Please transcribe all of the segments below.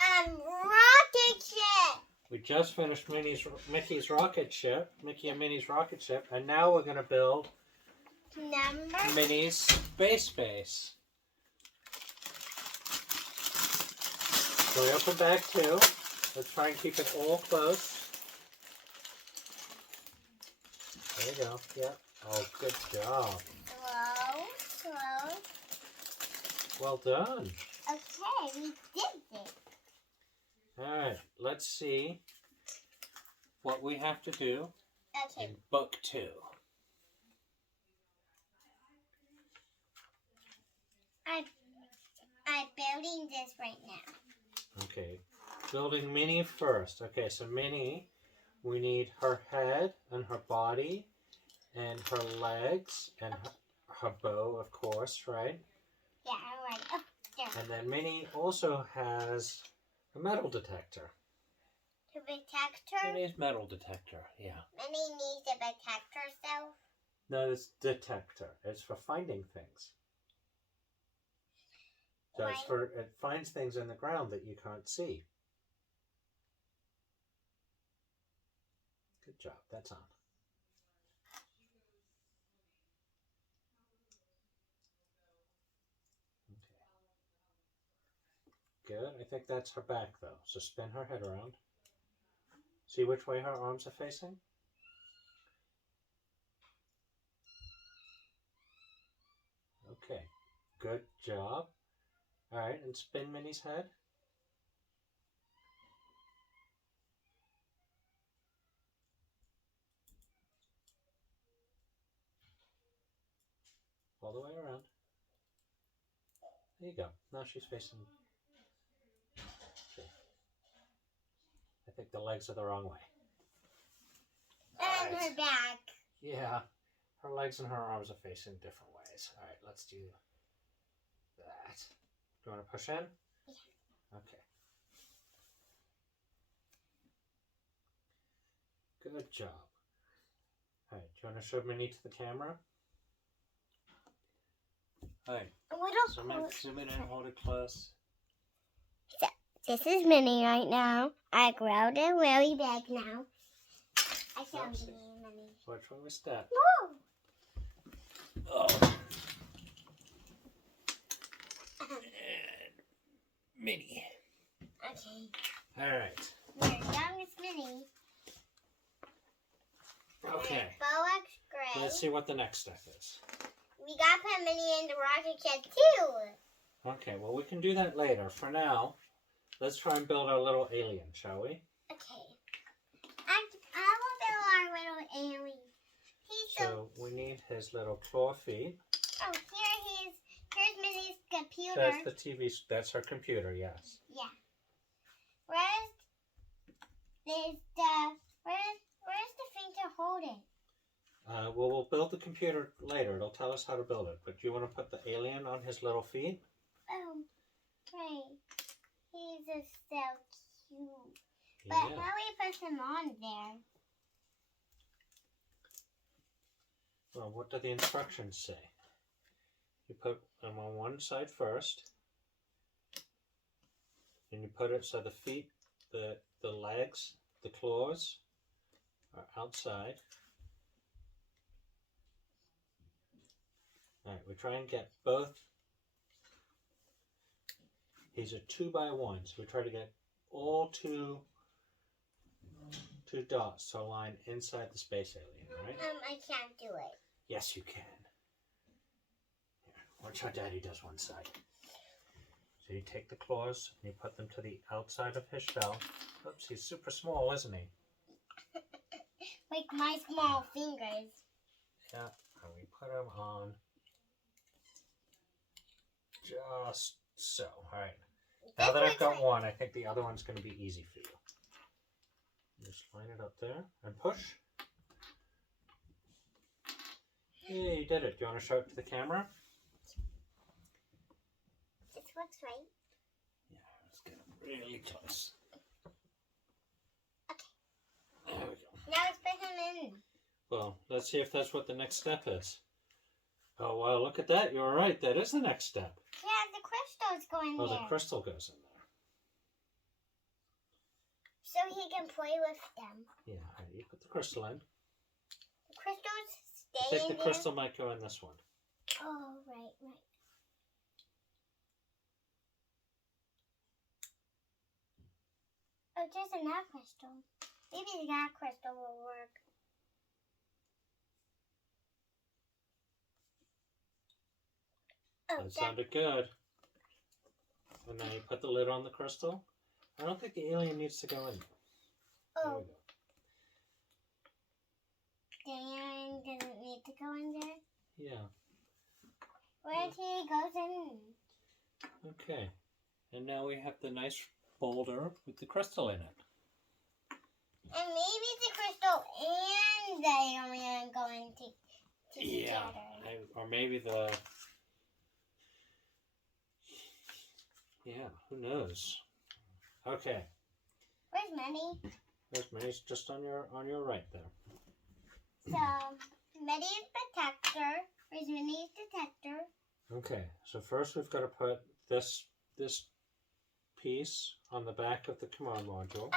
Rocket ship. We just finished Mickey's rocket ship, Mickey and Minnie's rocket ship, and now we're going to build Minnie's space base. So we open bag 2. Let's try and keep it all close. There you go. Yeah. Oh, good job. Slow. Well done. Okay, we did it. Alright, let's see what we have to do in book 2. I'm building this right now. Okay, building Minnie first. Okay, so Minnie, we need her head and her body and her legs and her bow, of course, right? Yeah, right up there. And then Minnie also has a metal detector. To protect her? Minnie's metal detector, yeah. Minnie needs to protect herself? No, it's detector. It's for finding things. So it finds things in the ground that you can't see. Good job. That's on. Okay. Good. I think that's her back, though. So spin her head around. See which way her arms are facing? Okay. Good job. All right, and spin Minnie's head. All the way around. There you go. Now she's facing... I think the legs are the wrong way. And her back. Yeah. Her legs and her arms are facing different ways. All right, let's do that. Do you want to push in? Yeah. Okay. Good job. All right, do you want to show Minnie to the camera? All right. Zoom in and hold it close. So, this is Minnie right now. I growled it really big now. I found Minnie. Watch where we step. Whoa! Oh. And Minnie. Okay. All right. We're done with Minnie. Okay. Boax gray. Let's see what the next step is. We got to put Minnie in the rocket ship too. Okay, well we can do that later. For now, let's try and build our little alien, shall we? Okay. I will build our little alien. So we need his little claw feet. Oh, here's Minnie's computer. That's the TV. That's her computer. Yes. Yeah. Where's the thing to hold it? Well, we'll build the computer later. It'll tell us how to build it. But do you want to put the alien on his little feet? Oh, right. He's just so cute. Yeah. But how do we put him on there? Well, what do the instructions say? You put them on one side first. And you put it so the feet, the legs, the claws are outside. Alright, we try and get both. These are 2 by 1, so we try to get all two dots to align inside the space alien, right? I can't do it. Yes, you can. Here, watch how Daddy does one side. So you take the claws and you put them to the outside of his shell. Oops, he's super small, isn't he? Like my small fingers. Yeah, and we put them on just so. All right. Now that I've got one, I think the other one's going to be easy for you. Just line it up there and push. Yeah, you did it. Do you want to show it to the camera? This looks right. Yeah, let's get it really close. Okay. There we go. Now let's put him in. Well, let's see if that's what the next step is. Oh, wow, look at that. You're right. That is the next step. Yeah, the crystals go in there. Oh, the crystal goes in there. so he can play with them. Yeah, all right, you put the crystal in. The crystals I stay think in the there. crystal might go in this one. Oh, right. Oh, there's another crystal. Maybe that crystal will work. Oh, That sounded good. And then you put the lid on the crystal. I don't think the alien needs to go in there. There we Oh, go. Dan doesn't need to go in there. Yeah. Where he goes in. Okay. And now we have the nice boulder with the crystal in it. And maybe the crystal and the alien going to Yeah. together. Or maybe the... Yeah, who knows? Okay. Where's Minnie? There's Minnie's just on your right there. So, Minnie's detector. Where's Minnie's detector? Okay, so first we've got to put this piece on the back of the command module.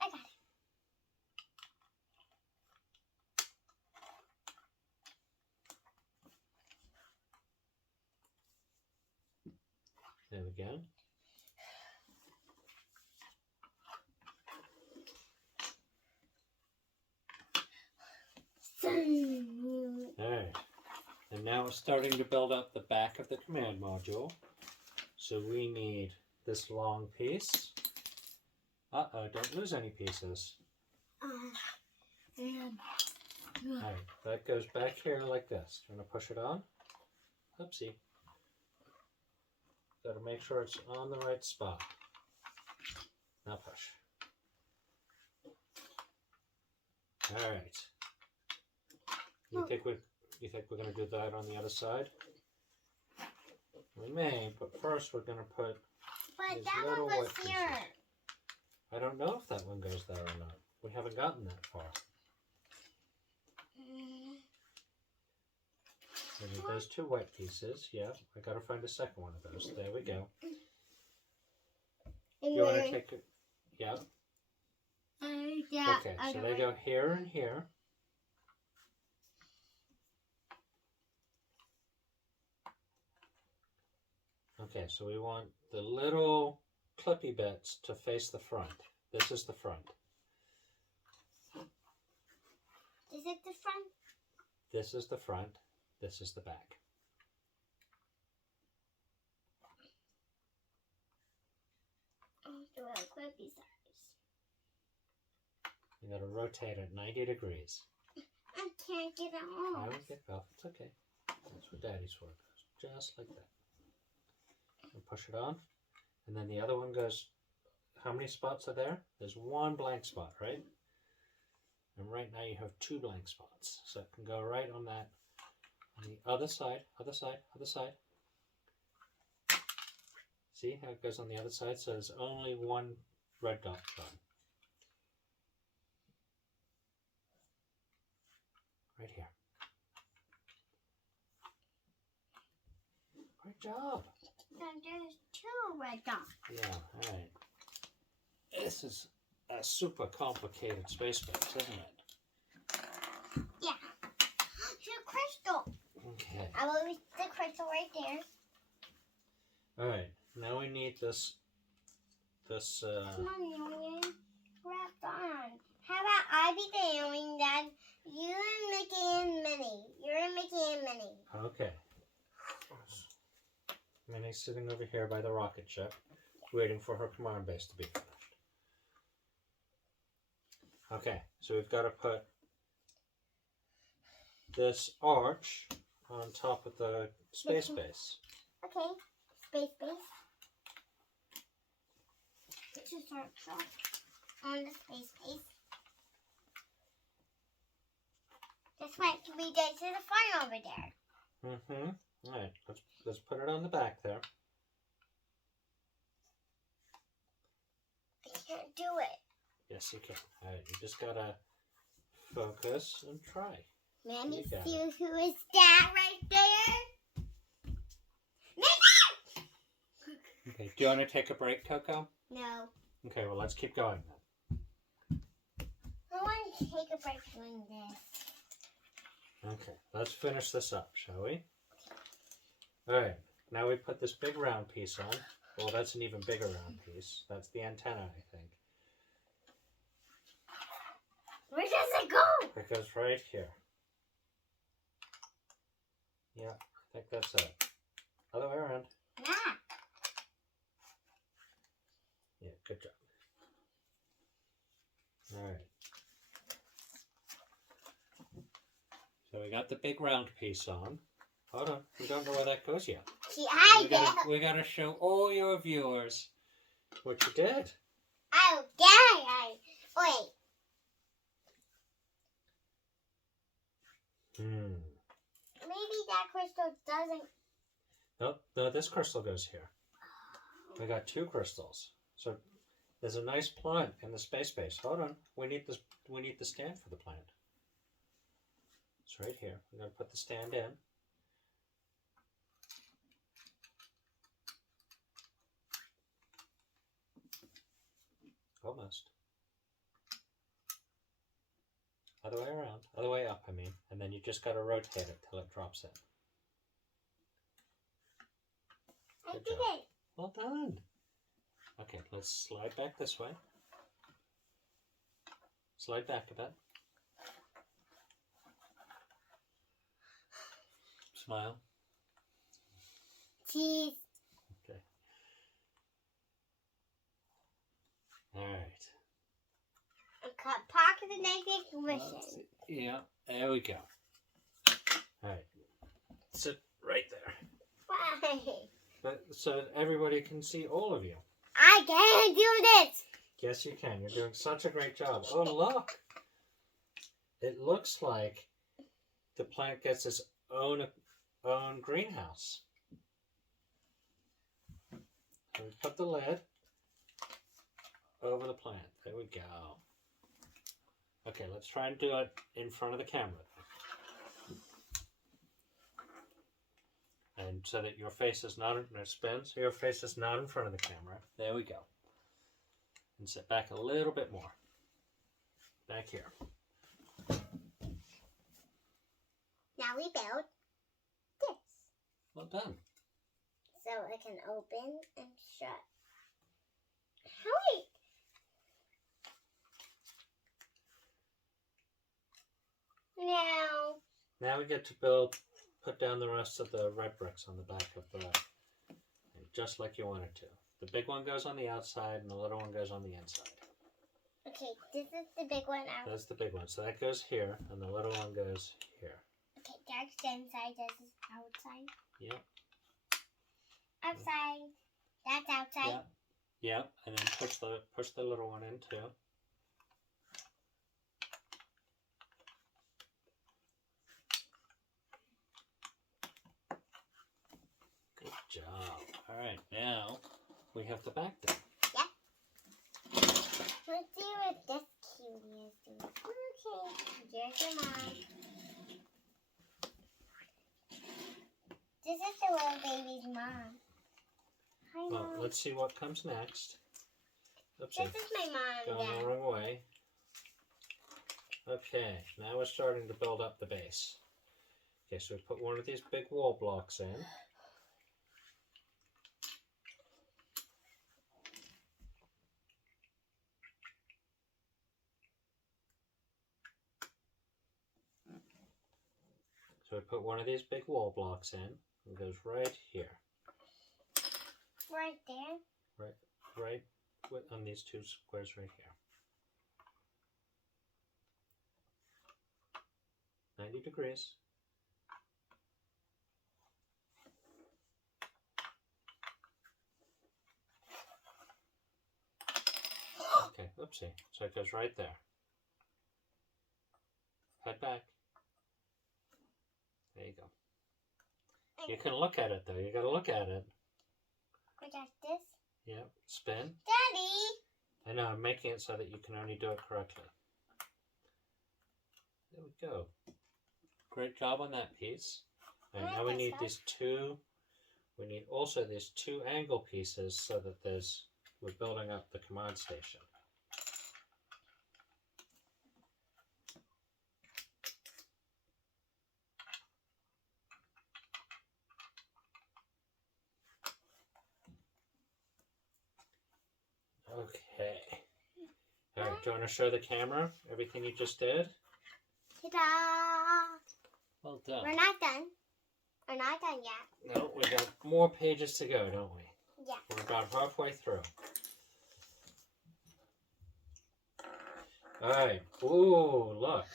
I got it. There we go. Alright, and now we're starting to build up the back of the command module. So we need this long piece. Uh-oh, don't lose any pieces. Alright, that goes back here like this. You want to push it on? Oopsie. Got to make sure it's on the right spot. Now push. Alright. You think we're going to do that on the other side? We may, but first we're going to put But these that little one was white here. pieces. I don't know if that one goes there or not. We haven't gotten that far. We need those two white pieces. Yeah, I got to find a second one of those. There we go. You want to take it? Yeah. Yeah. Okay, so they go here and here. Okay, so we want the little clippy bits to face the front. This is the front. Is it the front? This is the front. This is the back. Do a clippy size. You got to rotate it 90 degrees. I can't get it I off. don't get well. It's okay. That's what Daddy's for. Just like that. And push it on. And then the other one goes, how many spots are there? There's one blank spot, right? And right now you have two blank spots. So it can go right on that. On the other side, other side, other side. See how it goes on the other side? So there's only one red dot done. Right here. Great job. And there's two red dots. Yeah, alright. This is a super complicated space base, isn't it? Yeah. Two crystal. Okay. I will use the crystal right there. Alright, now we need this Come on, alien. Wrap on. How about I be the alien, Dad? You and Mickey and Minnie. You're and Mickey and Minnie. okay. Minnie's sitting over here by the rocket ship, waiting for her command base to be finished. Okay, so we've got to put this arch on top of the space base. Okay. Space base. Just arch on the space base. That's right. We get to the fire over there. Mm-hmm. Alright, let's put it on the back there. I can't do it. Yes, you can. Alright, you just gotta focus and try. Manny, You got see it. who is that right there? Mickey! Okay, do you want to take a break, Coco? No. Okay, well, let's keep going then. take a break doing this. Okay, let's finish this up, shall we? Alright, now we put this big round piece on. Well, that's an even bigger round piece. That's the antenna, I think. Where does it go? It goes right here. Yeah, I think that's it. Other way around. Yeah. Yeah, good job. Alright. So we got the big round piece on. Hold on, we don't know where that goes yet. See, I did. We gotta show all your viewers what you did. Oh, yeah. Wait. Maybe that crystal doesn't. Nope, no, this crystal goes here. We got 2 crystals. So there's a nice plant in the space base. Hold on, we need this. We need the stand for the plant. It's right here. We're gonna put the stand in. Almost. Other way around. Other way up, I mean. And then you just got to rotate it till it drops in. I Good did job. it. Well done. Okay, let's slide back this way. Slide back a bit. Smile. Cheese. Okay. Alright. Pocket the negative commission. Yeah, there we go. Alright. Sit right there. Why? So everybody can see all of you. I can't do this. Yes, you can. You're doing such a great job. Oh, look. It looks like the plant gets its own greenhouse. So we put the lid over the plant. There we go. Okay, let's try and do it in front of the camera. And so that your face is not, it spins, so your face is not in front of the camera. There we go. And sit back a little bit more. Back here. Now we build this. Well done. So it can open and shut. How Now we get to put down the rest of the red bricks on the back of the, just like you wanted to. The big one goes on the outside and the little one goes on the inside. Okay, this is the big one out. That's the big one. So that goes here and the little one goes here. Okay, that's the inside, this is outside. Yep. Outside. That's outside. Yeah. Yep. And then push the little one in too. Good job. Alright, now we have the back done. Let's see what this cutie is doing. Okay, here's your mom. This is the little baby's mom. Hi, Well, Mom. let's see what comes next. Oopsie. This is my mom. Going the wrong way. Okay, now we're starting to build up the base. Okay, so we put one of these big wall blocks in. So we put one of these big wall blocks in. It goes right here. Right there? Right on these 2 squares right here. 90 degrees. Okay, oopsie. So it goes right there. Head back. There you go. You can look at it though. You gotta look at it. I got this. Yep. Spin. Daddy! I know, I'm making it so that you can only do it correctly. There we go. Great job on that piece. And now we need these 2. We need also these 2 angle pieces so that we're building up the command station. Okay. All right, do you want to show the camera everything you just did? Ta-da! Well done. We're not done. We're not done yet. No, we got more pages to go, don't we? Yeah. We're about halfway through. All right. Ooh, look.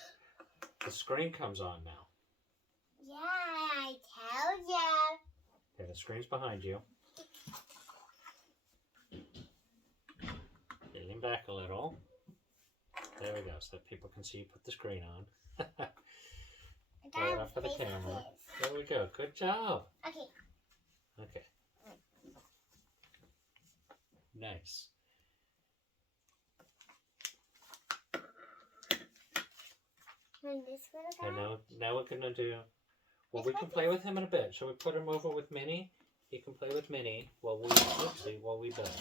The screen comes on now. Yeah, I told you. Okay, the screen's behind you. Lean back a little. There we go, so that people can see you put the screen on. Right up for the camera. There we go. Good job. Okay. Okay. Nice. And this And now we're gonna do. Well, we can play with him in a bit. Shall we put him over with Minnie? He can play with Minnie while we build.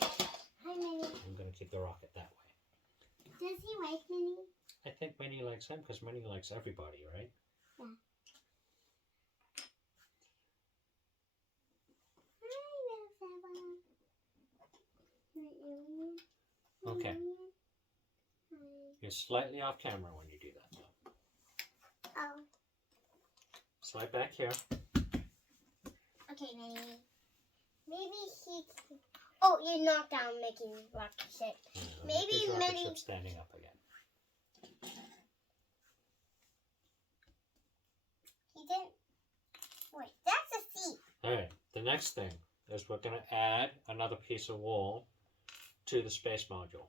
Hi, Minnie. I'm gonna keep the rocket that way. Does he like Minnie? I think Minnie likes him because Minnie likes everybody, right? Yeah. Hi, little fella. Okay. You're slightly off camera when you do that, though. Oh. Slide back here. Okay, Minnie. Maybe he. Oh, you knocked down Mickey's rocket ship. Maybe His rocket Minnie. ship's standing up again. He didn't. Wait, that's a seat. All right. The next thing is we're going to add another piece of wall to the space module.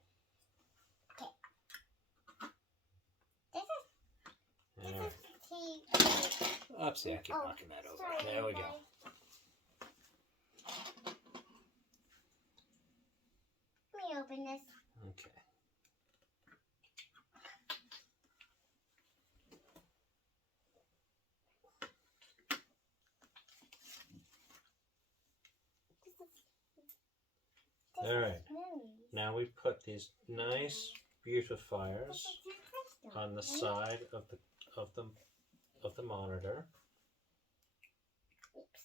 This All right. is tea. Oopsie, I keep knocking that over. Sorry, There we go. guys. Let me open this. Okay. All right. Now we put these nice beautifiers on the side of the monitor. Oops,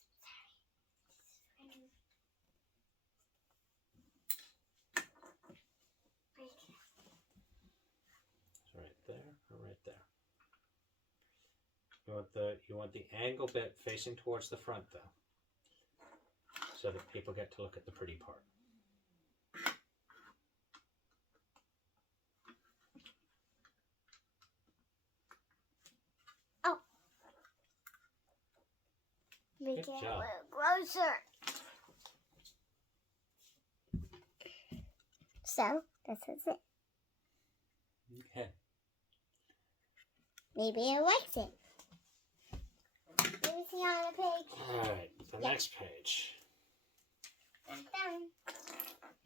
It's right there or right there. You want the angle bit facing towards the front though, so that people get to look at the pretty part. Make Good it a job. little closer. So, this is it. Okay. Maybe it likes it. Let me see on the page. All right. The next page. It's done.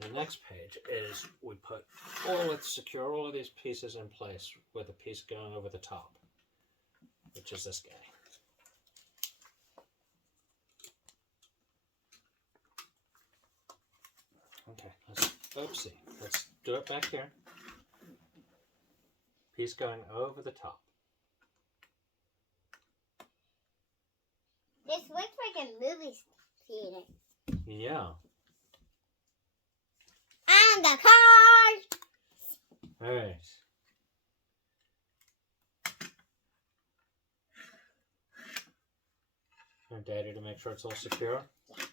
The next page is we secure all of these pieces in place with a piece going over the top, which is this guy. Okay, let's do it back here. Piece going over the top. This looks like a movie theater. Yeah. And the cars! All right. And Daddy to make sure it's all secure? Yeah.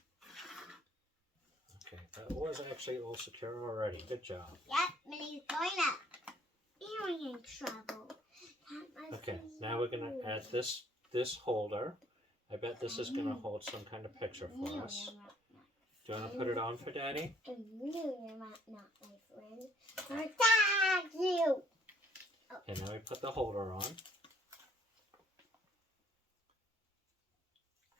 Okay, that was actually all secure already. Good job. Yep, Minnie's going up. You're in trouble. Okay, now we're going to add this holder. I bet this is going to hold some kind of picture for us. Do you want to put it on for Daddy? You know you're not my friend. I'll attack you! Okay, now we put the holder on.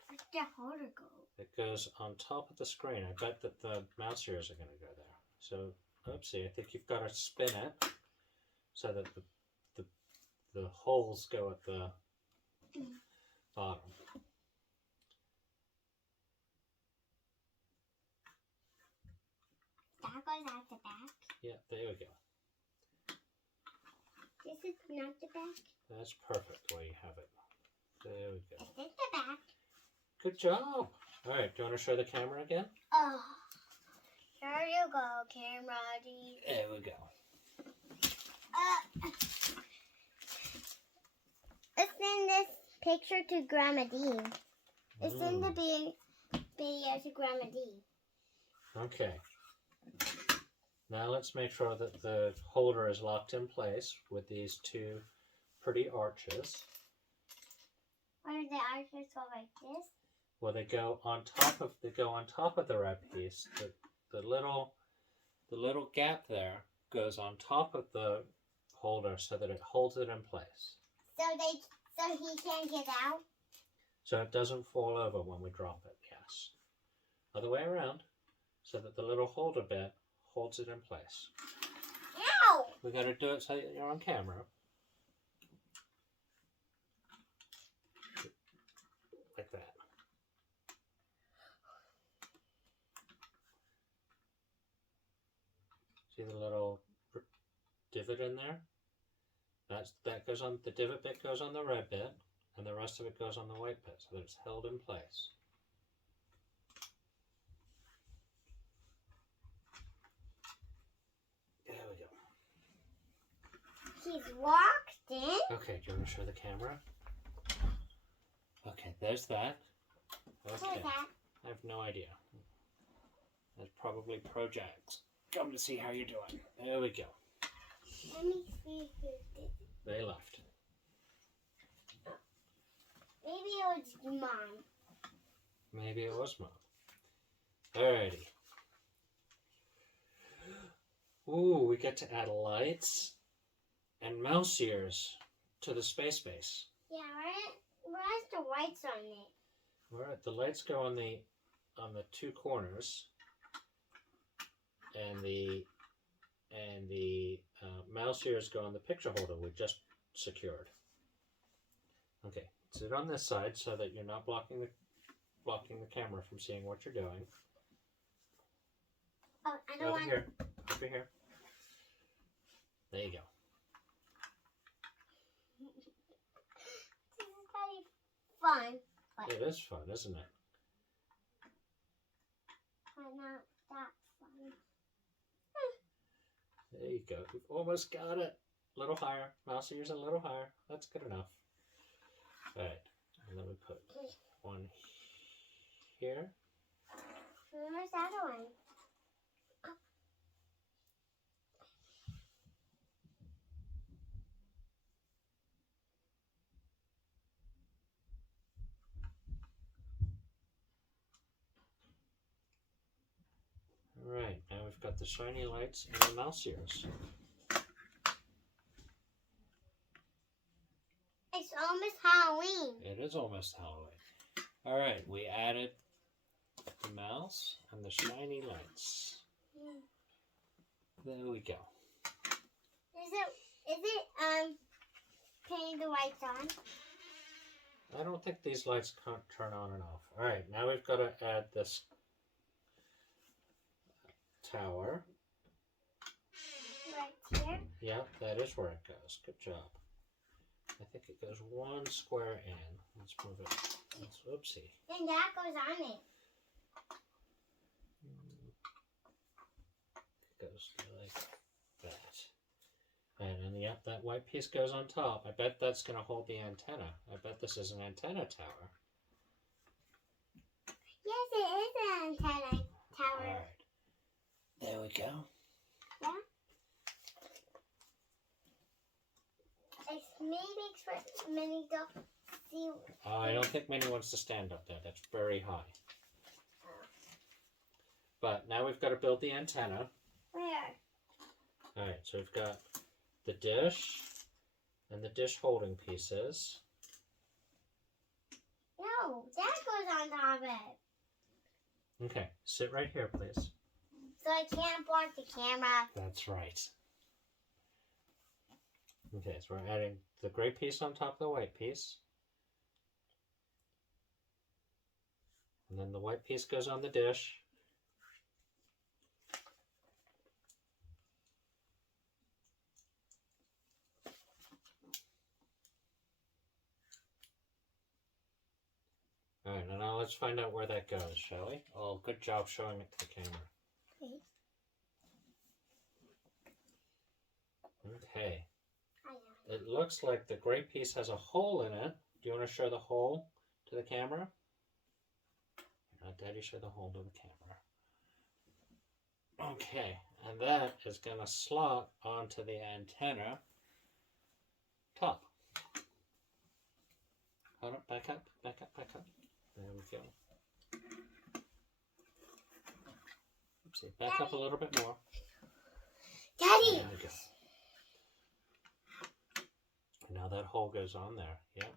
Where'd the holder go? It goes on top of the screen. I bet that the mouse ears are going to go there. So, oopsie, I think you've got to spin it so that the holes go at the bottom. That goes out the back. Yeah, there we go. This is not the back. That's perfect the way you have it. There we go. This is the back. Good job. All right, do you want to show the camera again? Oh, here you go, camera. There we go. Let's send this picture to Grandma D. Let's send the video to Grandma D. Okay. Now let's make sure that the holder is locked in place with these two pretty arches. Why do the arches go like this? Well, they go on top of the red piece. The little gap there goes on top of the holder so that it holds it in place. So he can't get out? So it doesn't fall over when we drop it, yes. Other way around, so that the little holder bit holds it in place. Ow! We got to do it so that you're on camera. Like that. See the little divot in there? That goes on, the divot bit goes on the red bit, and the rest of it goes on the white bit, so that it's held in place. There we go. He's locked in? Okay, do you want to show the camera? Okay, there's that. Okay. What is that? I have no idea. That's probably projects. Come to see how you're doing. There we go. Let me see who did it. They left. Maybe it was Mom. Maybe it was Mom. Alrighty. Ooh, we get to add lights and mouse ears to the space base. Yeah, where's the lights on it? Alright, the lights go on the two corners, and the mouse ears go on the picture holder we just secured. Okay, sit on this side so that you're not blocking the camera from seeing what you're doing. Oh, I don't want... Here. Over here. There you go. This is very fun. But It is fun, isn't it? not that fun. There you go. We've almost got it. A little higher. Mouse ears a little higher. That's good enough. Alright. And then we put one here. Where's the other one? Alright, now we've got the shiny lights and the mouse ears. It's almost Halloween. It is almost Halloween. Alright, we added the mouse and the shiny lights. There we go. Is it turning the lights on? I don't think these lights can't turn on and off. Alright, now we've got to add this tower. Right here? Yeah, that is where it goes. Good job. I think it goes one square in. Let's move it. Oopsie. Then that goes on it. It goes like that. And then, yep, that white piece goes on top. I bet that's going to hold the antenna. I bet this is an antenna tower. Yes, it is an antenna tower. All right. There we go. Yeah? Maybe expect Minnie to see. Oh, I don't think Minnie wants to stand up there. That's very high. But now we've got to build the antenna. Where? All right, so we've got the dish and the dish holding pieces. No, that goes on top of it. Okay, sit right here, please. So I can't block the camera. That's right. Okay, so we're adding the gray piece on top of the white piece. And then the white piece goes on the dish. Alright, now let's find out where that goes, shall we? Oh, good job showing it to the camera. Okay. Okay. I know. It looks like the gray piece has a hole in it. Do you want to show the hole to the camera? Daddy, show the hole to the camera. Okay, and that is going to slot onto the antenna top. Hold up, back up, back up, back up. There we go. Oopsie, back up a little bit more. Daddy! There we go. And now that hole goes on there. Yep.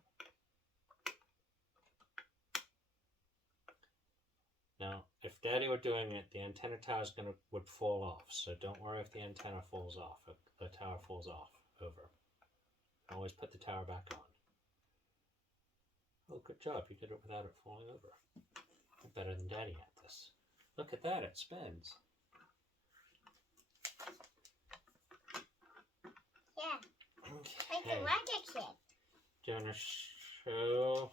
Now, if Daddy were doing it, the antenna tower would fall off. So don't worry if the antenna falls off. If the tower falls off over. Always put the tower back on. Oh, good job. You did it without it falling over. You're better than Daddy at this. Look at that. It spins. Yeah. Okay. Like a magic trick. Do you want to show...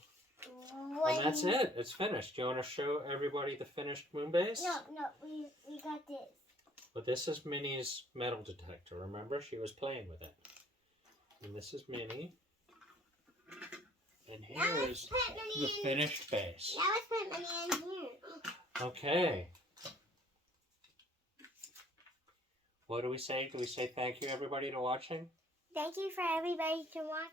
And that's it. It's finished. Do you want to show everybody the finished moon base? No, we got this. But this is Minnie's metal detector. Remember, she was playing with it. And this is Minnie. And here is the finished base. Now let's put Minnie in here. Okay. What do we say? Do we say thank you everybody to watching? Thank you for everybody to watch.